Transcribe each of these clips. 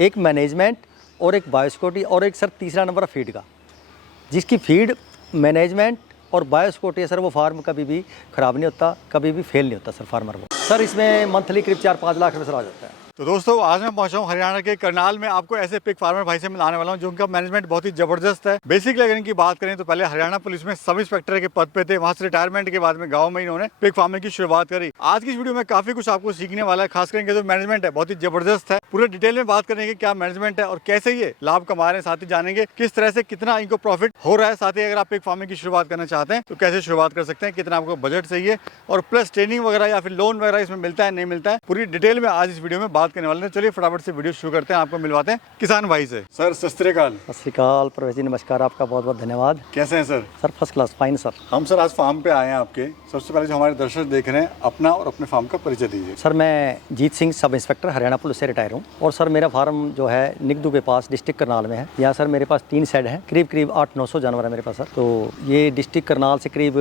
एक मैनेजमेंट और एक बायोसिक्योरिटी और एक सर तीसरा नंबर है फीड का, जिसकी फीड मैनेजमेंट और बायोसिक्योरिटी है सर, वो फार्म कभी भी ख़राब नहीं होता, कभी भी फेल नहीं होता सर फार्मर को। सर इसमें मंथली करीब 4-5 लाख रुपये सर आ जाता है। तो दोस्तों आज मैं पहुंचा हूं हरियाणा के करनाल में। आपको ऐसे पिग फार्मर भाई से मिलाने वाला हूं जो उनका मैनेजमेंट बहुत ही जबरदस्त है। बेसिकली अगर इनकी बात करें तो पहले हरियाणा पुलिस में सब इंस्पेक्टर के पद पे थे, वहां से रिटायरमेंट के बाद में गांव में इन्होंने पिग फार्मिंग की शुरुआत करी। आज की इस वीडियो में काफी कुछ आपको सीखने वाला है, खास करके जो मैनेजमेंट है बहुत ही जबरदस्त है। पूरे डिटेल में बात करेंगे क्या मैनेजमेंट है और कैसे ये लाभ कमा रहे हैं, साथ ही जानेंगे किस तरह से कितना इनको प्रॉफिट हो रहा है। साथ ही अगर आप पिग फार्मिंग की शुरुआत करना चाहते हैं तो कैसे शुरुआत कर सकते हैं, कितना आपको बजट चाहिए और प्लस ट्रेनिंग वगैरह या फिर लोन वगैरह इसमें मिलता है नहीं मिलता है, पूरी डिटेल में आज इस वीडियो में बात करने वाले हैं। चलिए फटाफट से वीडियो शुरू करते हैं, आपको मिलवाते हैं किसान भाई से। सर सत श्री अकाल। सत श्री अकाल प्रवेश जी, नमस्कार, आपका बहुत बहुत धन्यवाद। कैसे हैं sir? Sir first class, fine sir. हम सर आज फार्म पे आए हैं आपके। सबसे पहले जो हमारे दर्शक देख रहे हैं अपना और अपने फार्म का परिचय दीजिए। सर मैं Jeet Singh, sub inspector, Haryana police से रिटायर हूँ और सर मेरा फार्म जो है निगदू के पास डिस्ट्रिक्ट करनाल में है। यहाँ सर मेरे पास 3 शेड हैं, करीब 800-900 जानवर है मेरे पास सर। तो ये डिस्ट्रिक्ट करनाल से करीब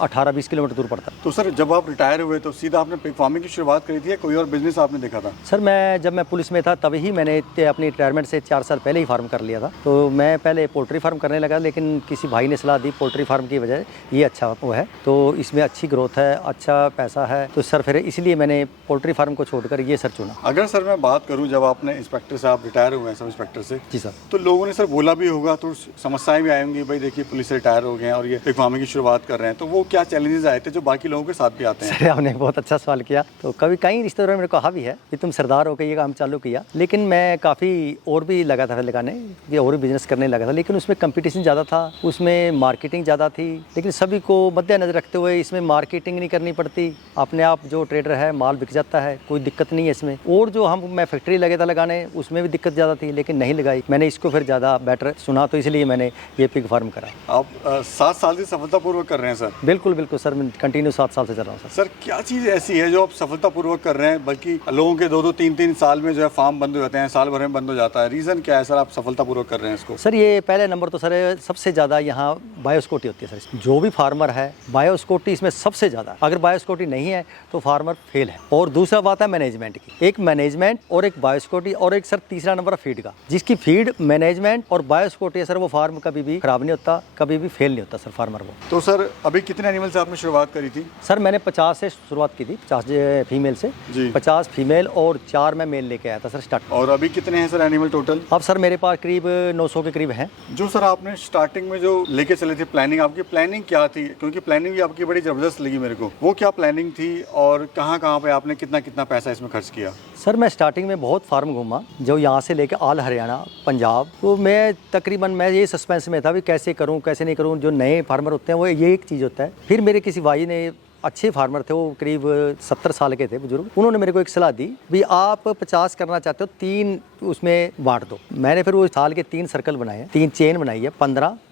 18-20 किलोमीटर दूर पड़ता है। तो सर जब आप रिटायर हुए तो सीधा आपने पिग फार्मिंग की शुरुआत करी थी या कोई और बिजनेस आपने देखा था? सर जब मैं पुलिस में था तभी मैंने अपनी रिटायरमेंट से 4 साल पहले ही फार्म कर लिया था। तो मैं पहले पोल्ट्री फार्म करने लगा, लेकिन किसी भाई ने सलाह दी पोल्ट्री फार्म की वजह ये अच्छा वो है, तो इसमें अच्छी ग्रोथ है, अच्छा पैसा है, तो सर फिर इसलिए मैंने पोल्ट्री फार्म को छोड़कर ये सर चुना। अगर सर मैं बात करूं जब आपने इंस्पेक्टर से आप रिटायर हुए हैं सब इंस्पेक्टर से, जी सर, तो लोगों ने सर बोला भी होगा, तो समस्याएं भी आएंगी, भाई देखिए पुलिस से रिटायर हो गए हैं और ये पिग फार्मिंग की शुरुआत कर रहे हैं, तो वो क्या चैलेंजेस आए थे जो बाकी लोगों के साथ भी आते हैं? सर आपने बहुत अच्छा सवाल किया। तो कभी कई रिश्तेदारों ने मेरे को कहा भी है कि तुम सरदार होकर ये काम चालू किया, लेकिन मैं काफ़ी और भी लगा था लगाने, ये और भी बिजनेस करने लगा था, लेकिन उसमें कंपटीशन ज़्यादा था, उसमें मार्केटिंग ज़्यादा थी। लेकिन सभी को मद्देनजर रखते हुए इसमें मार्केटिंग नहीं करनी पड़ती, अपने आप जो ट्रेडर है माल बिक जाता है, कोई दिक्कत नहीं है इसमें। और जो मैं फैक्ट्री लगे था लगाने, उसमें भी दिक्कत ज़्यादा थी, लेकिन नहीं लगाई मैंने इसको, फिर ज़्यादा बेटर सुना, तो इसलिए मैंने ये पिग फार्म करा। आप 7 साल से सफलतापूर्वक कर रहे हैं सर? बिल्कुल बिल्कुल सर, मैं कंटिन्यू 7 साल से चल रहा हूँ सर। सर क्या चीज़ ऐसी है जो आप सफलतापूर्वक कर रहे हैं, बल्कि लोगों के 2-2, 3-3 साल में जो है फार्म बंद हो जाते हैं, साल भर में बंद हो जाता है, रीज़न क्या है सर आप सफलतापूर्वक कर रहे हैं इसको? सर ये पहले नंबर तो सर सबसे ज़्यादा यहाँ बायोसिक्योरिटी होती है सर। जो भी फार्मर है बायोसिक्योरिटी इसमें सबसे ज़्यादा, अगर बायोसिक्योरिटी नहीं है तो फार्मर फेल है। और दूसरा बात है मैनेजमेंट की, एक मैनेजमेंट और एक बायोसिक्योरिटी और एक सर तीसरा नंबर है फीड का, जिसकी फीड मैनेजमेंट और बायोसिक्योरिटी है सर, वो फार्म कभी भी खराब नहीं होता, कभी भी फेल नहीं होता सर फार्मर को। तो सर अभी कितने एनिमल से आपने शुरुआत करी थी? सर मैंने 50 से शुरुआत की थी, 50 फीमेल से जी। 50 फीमेल और 4 मैं मेल लेके आया था सर स्टार्ट। और अभी कितने हैं सर एनिमल टोटल? अब सर मेरे पास करीब 900 के करीब हैं। जो सर आपने स्टार्टिंग में जो लेके चले थे प्लानिंग, आपकी प्लानिंग क्या थी? क्योंकि प्लानिंग भी आपकी बड़ी जबरदस्त लगी मेरे को। वो क्या प्लानिंग थी और कहाँ कहाँ पे आपने कितना कितना पैसा इसमें खर्च किया? सर मैं स्टार्टिंग में बहुत फार्म घूमा, जो यहाँ से लेकर ऑल हरियाणा, पंजाब, तो मैं तकरीबन मैं ये सस्पेंस में था भी कैसे करूँ कैसे नहीं करूँ। जो नए फार्मर होते हैं वो ये एक चीज़ होता है। फिर मेरे किसी भाई ने, अच्छे फार्मर थे वो, करीब 70 साल के थे बुजुर्ग, उन्होंने मेरे को एक सलाह दी भी आप 50 करना चाहते हो 3 उसमें बांट दो। मैंने फिर वो साल के 3 सर्कल बनाए, 3 चेन बनाई है,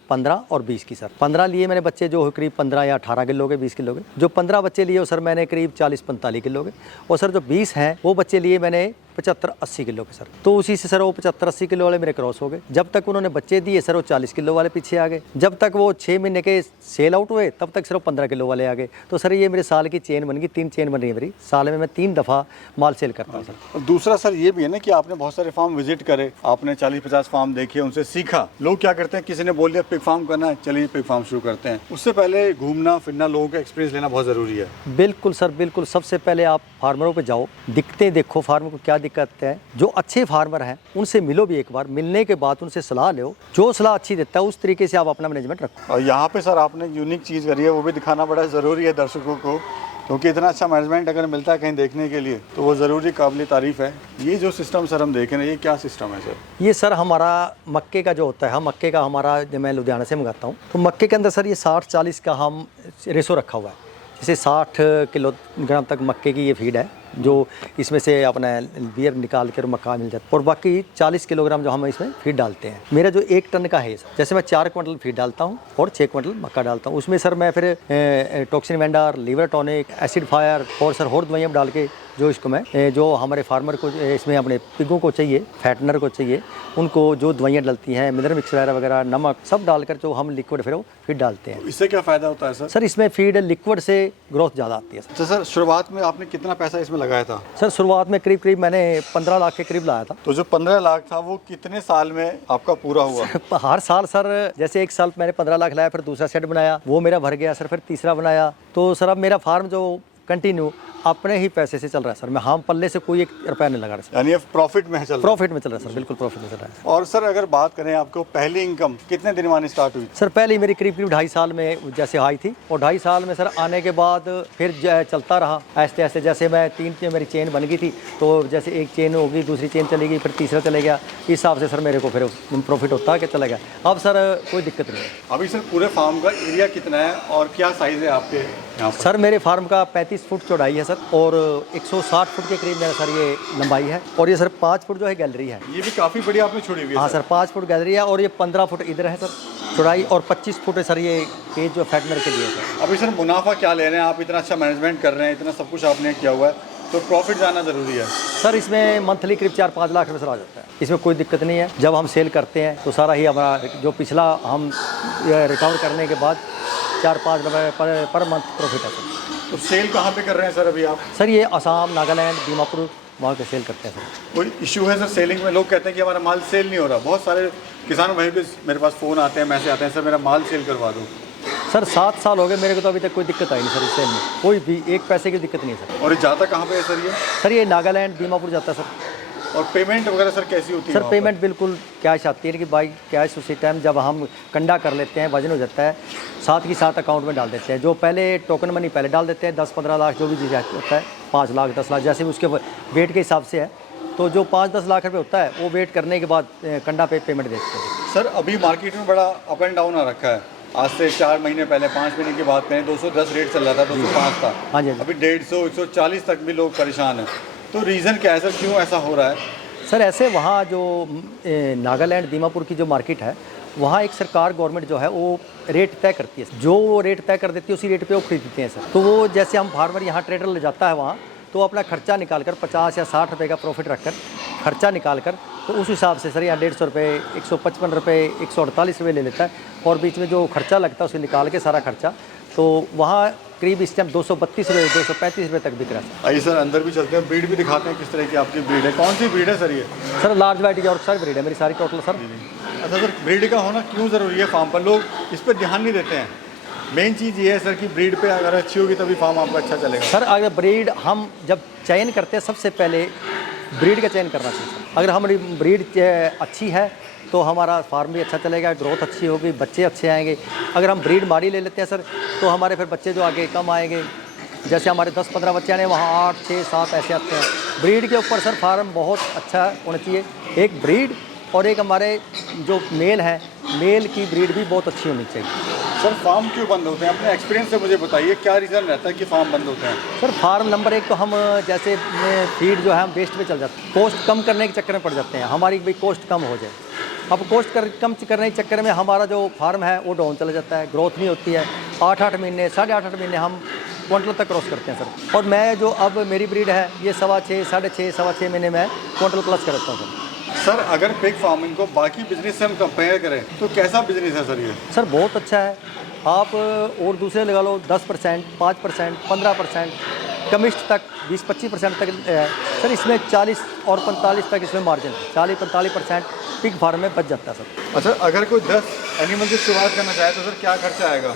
15 और 20 की सर। 15 लिए मैंने बच्चे जो करीब 15 या 18 किलो के, 20 किलो के। जो 15 बच्चे लिए सर मैंने करीब 40-45 किलो के, और सर जो 20 हैं वो बच्चे लिए मैंने 75-80 किलो के सर। तो उसी से सर वो 75-80 किलो वाले मेरे क्रॉस हो गए। जब तक उन्होंने बच्चे दिए सर वो 40 किलो वाले पीछे आ गए। जब तक वो 6 महीने के सेल आउट हुए तब तक सर वो 15 किलो वाले आ गए। तो सर ये मेरे साल की चेन बन गई, 3 चेन बन रही है मेरी। साल में मैं 3 दफ़ा माल सेल करता हूँ सर। और दूसरा सर ये भी है ना कि आपने बहुत सारे फार्म विजिट करे, आपने 40-50 फार्म देखे, उनसे सीखा। लोग क्या करते हैं, किसी ने बोल दिया पिग फार्म करना है, चलिए पिग फार्म शुरू करते हैं। उससे पहले घूमना फिरना, लोगों का एक्सपीरियंस लेना बहुत ज़रूरी है। बिल्कुल सर, बिल्कुल। सबसे पहले आप फार्मरों पे जाओ, दिखते देखो फार्मर को क्या दिक्कत है। जो अच्छे फार्मर हैं उनसे मिलो भी एक बार, मिलने के बाद उनसे सलाह लो, जो सलाह अच्छी देता है उस तरीके से आप अपना मैनेजमेंट रखो। और यहाँ पे सर आपने यूनिक चीज़ करी है, वो भी दिखाना बड़ा ज़रूरी है दर्शकों को, क्योंकि इतना अच्छा मैनेजमेंट अगर मिलता है कहीं देखने के लिए तो वो ज़रूरी काबिल तारीफ़ है। ये जो सिस्टम सर हम देखें ना, ये क्या सिस्टम है सर? ये सर हमारा मक्के का जो होता है, हम मक्के का हमारा, जब मैं लुधियाना से मंगाता हूँ तो मक्के के अंदर सर ये 60-40 का हम रेशो रखा हुआ है। जैसे 60 किलोग्राम तक मक्के की ये फीड है, जो इसमें से अपना बियर निकाल कर मक्का मिल जाता है, और बाकी 40 किलोग्राम जो हम इसमें फीड डालते हैं। मेरा जो 1 टन का है, जैसे मैं 4 क्विंटल फीड डालता हूँ और 6 क्विंटल मक्का डालता हूँ। उसमें सर मैं फिर टॉक्सिन वेंडर, लीवर टॉनिक, एसिड फायर और सर और दवाइयाँ डाल के जो इसको मैं जो हमारे फार्मर को इसमें अपने पिगों को चाहिए, फैटनर को चाहिए, उनको जो दवाइयाँ डलती हैं, मिनरल मिक्सर वगैरह, नमक सब डालकर जो हम लिक्विड फिर वो फीड डालते हैं। इससे क्या फ़ायदा होता है सर? सर इसमें फीड लिक्विड से ग्रोथ ज़्यादा आती है। अच्छा सर, शुरुआत में आपने कितना पैसा इसमें लगाया था? सर शुरुआत में करीब मैंने 15 लाख के करीब लाया था। तो जो 15 लाख था वो कितने साल में आपका पूरा हुआ? हर साल सर, जैसे एक साल मैंने 15 लाख लाया, फिर दूसरा सेट बनाया, वो मेरा भर गया सर, फिर तीसरा बनाया। तो सर अब मेरा फार्म जो कंटिन्यू अपने ही पैसे से चल रहा है सर। मैं हम पल्ले से कोई 1 रुपया नहीं लगा रहा सर। यानी प्रॉफिट में है चल रहा है? प्रॉफिट में चल रहा है सर, बिल्कुल प्रॉफिट में चल रहा है। और सर अगर बात करें आपको पहली इनकम कितने दिन मानी स्टार्ट हुई? सर पहले मेरी करीब 2.5 साल में जैसे आई थी, और 2.5 साल में सर आने के बाद फिर चलता रहा ऐसे ऐसे। जैसे मैं 3 मेरी चेन बन गई थी, तो जैसे एक चेन होगी, दूसरी चेन चली गई, फिर तीसरा चले गया, इस हिसाब से सर मेरे को फिर प्रॉफिट होता है कि चला गया। अब सर कोई दिक्कत नहीं है। अभी सर पूरे फार्म का एरिया कितना है और क्या साइज़ है आपके यहाँ पर? सर मेरे फार्म का 35 फुट चौड़ाई है सर, और 160 फुट के करीब मेरा सर ये लंबाई है, और ये सर 5 फुट जो है गैलरी है। ये भी काफ़ी बड़ी आपने छोड़ी हुई है। हाँ सर 5 फुट गैलरी है, और ये 15 फुट इधर है सर चौड़ाई, और 25 फुट है सर ये केज जो फैटनर के लिए है। अभी सर मुनाफा क्या ले रहे हैं आप? इतना अच्छा मैनेजमेंट कर रहे हैं, इतना सब कुछ आपने किया हुआ है, तो प्रॉफिट जाना ज़रूरी है। सर इसमें मंथली करीब 4-5 लाख रुपये सर आ जाता है। इसमें कोई दिक्कत नहीं है। जब हम सेल करते हैं तो सारा ही हमारा जो पिछला हम रिकवर करने के बाद 4-5 रुपये पर मंथ प्रॉफिट है सर। तो सेल कहाँ पे कर रहे हैं सर अभी आप? सर ये असम, नागालैंड, दीमापुर वहाँ के सेल करते हैं सर। कोई इशू है सर सेलिंग में? लोग कहते हैं कि हमारा माल सेल नहीं हो रहा। बहुत सारे किसानों भाई के मेरे पास फ़ोन आते हैं, मैसेज आते हैं, सर मेरा माल सेल करवा दो। सर 7 साल हो गए मेरे को, तो अभी तक कोई दिक्कत आई नहीं सर। इस सेल में कोई भी 1 पैसे की दिक्कत नहीं है सर। और ये जाता कहाँ पे है सर ये? सर ये नागालैंड, दीमापुर जाता है सर। और पेमेंट वगैरह सर कैसी होती है? सर पेमेंट बिल्कुल कैश आती है कि भाई कैश उसी टाइम जब हम कंडा कर लेते हैं, वजन हो जाता है, साथ ही साथ अकाउंट में डाल देते हैं। जो पहले टोकन मनी पहले डाल देते हैं, 10-15 लाख जो भी चीज़ होता है, 5 लाख 10 लाख जैसे भी उसके वेट के हिसाब से है। तो जो 5-10 लाख रुपये होता है वो वेट करने के बाद कंडा पे पेमेंट देते हैं। सर अभी मार्केट में बड़ा अप एंड डाउन आ रखा है। आज से 4 महीने पहले, 5 महीने की बात करें, 210 रेट चल रहा था, 205 था। हाँ जी। अभी 150, 140 तक भी लोग परेशान हैं। तो रीज़न क्या है सर, क्यों ऐसा हो रहा है? सर ऐसे वहाँ जो नागालैंड, दीमापुर की जो मार्केट है, वहाँ एक सरकार गवर्नमेंट जो है वो रेट तय करती है। जो वो रेट तय कर देती है उसी रेट पे वो खरीदते हैं सर। तो वो जैसे हम फार्मर यहाँ ट्रेडर ले जाता है वहाँ, तो अपना खर्चा निकाल कर 50 या 60 रुपये का प्रॉफिट रखकर खर्चा निकाल कर, तो उस हिसाब से सर यहाँ 150 रुपये, 155 रुपये, 148 रुपये ले लेता है, और बीच में जो खर्चा लगता है उसे निकाल के सारा खर्चा, तो वहाँ करीब इस टाइम 232 रुपये, 235 रुपये तक बिक रहा है। आइए सर अंदर भी चलते हैं, ब्रीड भी दिखाते हैं किस तरह की आपकी ब्रीड है। कौन सी ब्रीड है सर ये? Sir large white Yorkshire breed है मेरी सारी टोटल सर। अच्छा सर, ब्रीड का होना क्यों ज़रूरी है फार्म पर? लोग इस पर ध्यान नहीं देते हैं। मेन चीज़ ये है सर कि ब्रीड पे अगर अच्छी होगी तभी फार्म आपका अच्छा चलेगा। सर अगर ब्रीड हम जब चयन करते हैं, सबसे पहले ब्रीड का चयन करना चाहिए सर। अगर हमारी ब्रीड अच्छी है तो हमारा फार्म भी अच्छा चलेगा, ग्रोथ अच्छी होगी, बच्चे अच्छे आएंगे। अगर हम ब्रीड मारी ले लेते हैं सर, तो हमारे फिर बच्चे जो आगे कम आएंगे। जैसे हमारे 10-15 बच्चे आने, वहाँ 8, 6, 7 ऐसे आते हैं। ब्रीड के ऊपर सर फार्म बहुत अच्छा होना चाहिए। एक ब्रीड और एक हमारे जो मेल है, मेल की ब्रीड भी बहुत अच्छी होनी चाहिए। सर फार्म क्यों बंद होते हैं? अपने एक्सपीरियंस से मुझे बताइए, क्या रीज़न रहता है कि फार्म बंद होते हैं? सर फार्म नंबर 1 तो हम जैसे फीड जो है हम वेस्ट में चल जाते हैं, कॉस्ट कम करने के चक्कर में पड़ जाते हैं। हमारी भाई कॉस्ट कम हो जाए, अब कॉस्ट कम करने के चक्कर में हमारा जो फार्म है वो डाउन चला जाता है, ग्रोथ नहीं होती है। 8-8 महीने, 8.5 महीने हम क्विंटल तक क्रॉस करते हैं सर। और मैं जो अब मेरी ब्रीड है ये 6.25, 6.5, 6.25 महीने में क्विंटल प्लस करता हूँ सर। सर अगर पिग फार्मिंग को बाकी बिजनेस से हम कंपेयर करें तो कैसा बिजनेस है सर ये? सर बहुत अच्छा है। आप और दूसरे लगा लो 10%, 5%, 15%, कमिस्ट तक 20-25% तक है सर। इसमें 40 और 45 तक इसमें मार्जिन है। 40-45% पिग फार्म में बच जाता है सर। अच्छा, अगर कोई 10 एनिमल से शुरुआत करना चाहे तो सर क्या खर्चा आएगा?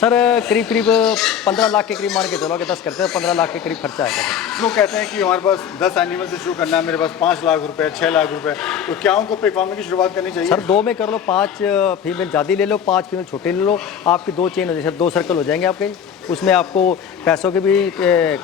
सर करीब 15 लाख के करीब मान के चलो कि 10 करते हैं, 15 लाख के करीब खर्चा आएगा सर। लोग कहते हैं कि हमारे पास 10 एनिमल से शुरू करना है, मेरे पास 5 लाख रुपए, 6 लाख रुपए, तो क्या उनको पिग फार्मिंग की शुरुआत करनी चाहिए? सर 2 में कर लो, 5 फीमेल ज़्यादा ले लो, 5 फीमेल छोटे ले लो, आपकी 2 चेन हो जाए सर, 2 सर्कल हो जाएंगे आपके। उसमें आपको पैसों की भी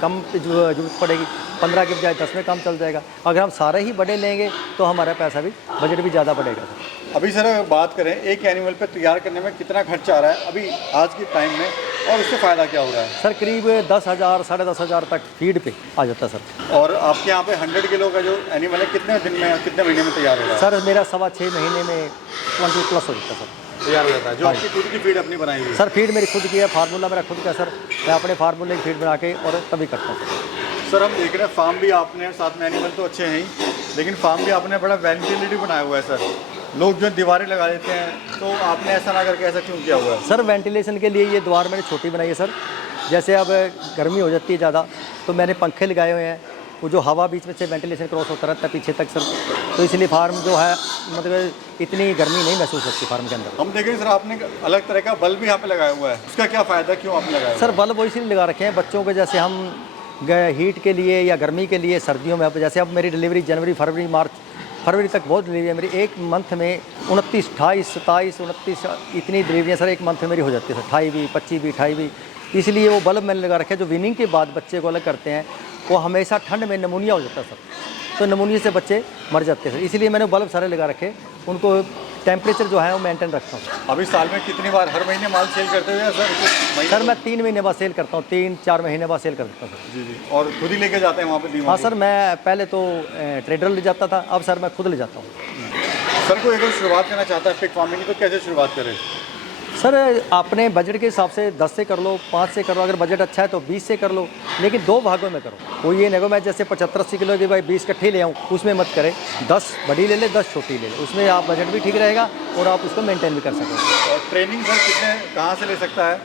कम जरूरत पड़ेगी, 15 के बजाय 10 में काम चल जाएगा। अगर हम सारे ही बड़े लेंगे तो हमारा पैसा भी, बजट भी ज़्यादा बढ़ेगा सर। अभी सर अगर बात करें एक एनिमल पे तैयार करने में कितना खर्चा आ रहा है अभी आज के टाइम में, और उससे फ़ायदा क्या हो रहा है? सर करीब 10,000, 10,500 तक फीड पे आ जाता है सर। और आपके यहाँ पे 100 किलो का जो एनिमल है कितने दिन में, कितने महीने में तैयार हो रहा है? सर मेरा 6.25 महीने में क्विंटल प्लस हो जाता है सर, तैयार हो जाता है। जो आपकी खुद की फीड अपनी बनाई हुई है? सर फीड मेरी खुद की है, फार्मूला मेरा खुद का है सर। मैं अपने फार्मूले की फीड बना के और तभी करता हूँ सर। सर हम देख रहे हैं फार्म भी आपने, साथ में एनिमल तो अच्छे हैं ही, लेकिन फार्म भी आपने बड़ा वेंटिलेटिव बनाया हुआ है सर। लोग जो दीवारें लगा देते हैं, तो आपने ऐसा ना करके ऐसा क्यों किया हुआ है? सर वेंटिलेशन के लिए ये द्वार मैंने छोटी बनाई है सर। जैसे अब गर्मी हो जाती है ज़्यादा, तो मैंने पंखे लगाए हुए हैं, वो जो हवा बीच में से वेंटिलेशन क्रॉस होता रहता है पीछे तक सर। तो इसलिए फार्म जो है मतलब इतनी गर्मी नहीं महसूस होती फार्म के अंदर। हम देखें सर, आपने अलग तरह का बल्ब भी यहाँ पे लगाया हुआ है, उसका क्या फ़ायदा, क्यों आपने लगाया? सर बल्ब वो इसीलिए लगा रखे हैं बच्चों के, जैसे हम हीट के लिए या गर्मी के लिए सर्दियों में, अब जैसे अब मेरी डिलीवरी जनवरी फरवरी तक बहुत डिलीवरी है मेरी। एक मंथ में 29, 28, 27, 29 इतनी डिलीवरियाँ सर एक मंथ में मेरी हो जाती है सर, 28 भी, 25 भी, 28 भी। इसलिए वो बल्ब मैंने लगा रखे हैं जो विनिंग के बाद बच्चे को अलग करते हैं। वो हमेशा ठंड में नमूनिया हो जाता है सर, तो नमूनिया से बच्चे मर जाते हैं सर। इसलिए मैंने बल्ब सारे लगा रखे, उनको टेम्परेचर जो है वो मेंटेन रखता हूँ। अभी साल में कितनी बार, हर महीने माल सेल करते हुए सर? सर मैं 3 महीने बाद सेल करता हूँ, 3-4 महीने बाद सेल कर देता हूँ सर। जी जी। और खुद ही लेके जाते हैं वहाँ पे? हाँ सर, मैं पहले तो ट्रेडर ले जाता था, अब सर मैं खुद ले जाता हूँ। सर कोई अगर शुरुआत करना चाहता है पिग फार्मिंग की, तो कैसे शुरुआत करें? सर अपने बजट के हिसाब से 10 से कर लो, 5 से कर लो, अगर बजट अच्छा है तो 20 से कर लो, लेकिन 2 भागों में करो। वो ये नहीं मैं जैसे 75-80 किलो की भाई 20 कट्ठे ले आऊँ, उसमें मत करें। 10 बड़ी ले ले, 10 छोटी ले ले, उसमें आप बजट भी ठीक रहेगा और आप उसको मेंटेन भी कर सकेंगे। और ट्रेनिंग सर कितने, कहाँ से ले सकता है?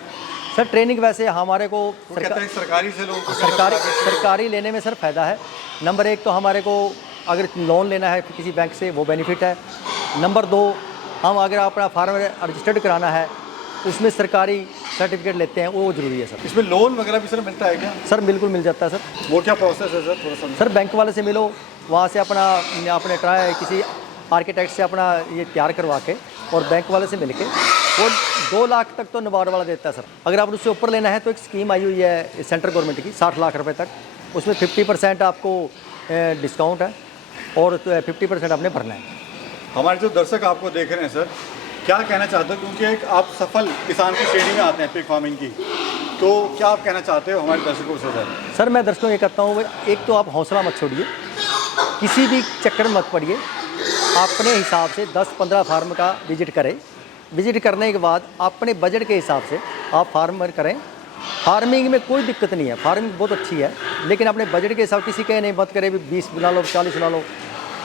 सर ट्रेनिंग वैसे हमारे को कहते हैं सरकारी से लोगों को सरकारी लेने में सर फ़ायदा है। नंबर 1 तो हमारे को अगर लोन लेना है किसी बैंक से, वो बेनिफिट है। नंबर 2, हम अगर अपना फार्म रजिस्टर्ड कराना है, उसमें सरकारी सर्टिफिकेट लेते हैं, वो ज़रूरी है सर। इसमें लोन वगैरह भी सर मिलता है क्या? सर बिल्कुल मिल जाता है सर। वो क्या प्रोसेस है सर, थोड़ा सा? सर बैंक वाले से मिलो, वहाँ से अपने ट्राई किसी आर्किटेक्ट से अपना ये तैयार करवा के, और बैंक वाले से मिल के वो 2 लाख तक तो नबार्ड वाला देता है सर। अगर आप उससे ऊपर लेना है तो एक स्कीम आई हुई है सेंट्रल गवर्नमेंट की, 60 लाख रुपए तक, उसमें 50% आपको डिस्काउंट है और 50% आपने भरना है। हमारे जो दर्शक आपको देख रहे हैं सर, क्या कहना चाहते हो, क्योंकि एक आप सफल किसान की श्रेणी में आते हैं पिग फार्मिंग की, तो क्या आप कहना चाहते हो हमारे दर्शकों से सर? सर मैं दर्शकों ये कहता हूँ, एक तो आप हौसला मत छोड़िए, किसी भी चक्कर में मत पड़िए, अपने हिसाब से 10-15 फार्म का विजिट करें। विजिट करने के बाद अपने बजट के हिसाब से आप फार्म करें। फार्मिंग में कोई दिक्कत नहीं है, फार्मिंग बहुत अच्छी है, लेकिन अपने बजट के हिसाब, किसी के नहीं मत करें 20 बना लो, 40 बना लो,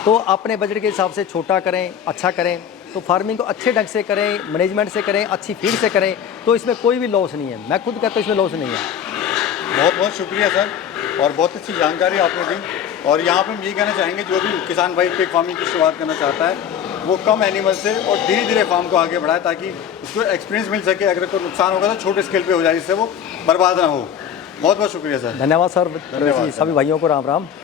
तो अपने बजट के हिसाब से छोटा करें, अच्छा करें। तो फार्मिंग को अच्छे ढंग से करें, मैनेजमेंट से करें, अच्छी फीड से करें, तो इसमें कोई भी लॉस नहीं है। मैं खुद कहता हूँ इसमें लॉस नहीं है। बहुत बहुत शुक्रिया सर, और बहुत अच्छी जानकारी आपने दी। और यहाँ पे हम ये कहना चाहेंगे, जो भी किसान भाई पिग फार्मिंग की शुरुआत करना चाहता है, वो कम एनिमल से और धीरे धीरे फार्म को आगे बढ़ाए, ताकि उसको एक्सपीरियंस मिल सके। अगर कोई नुकसान होगा तो छोटे स्केल पे हो जाए, जिससे वो बर्बाद ना हो। बहुत बहुत शुक्रिया सर। धन्यवाद सर, धन्यवाद सभी भाइयों को राम राम।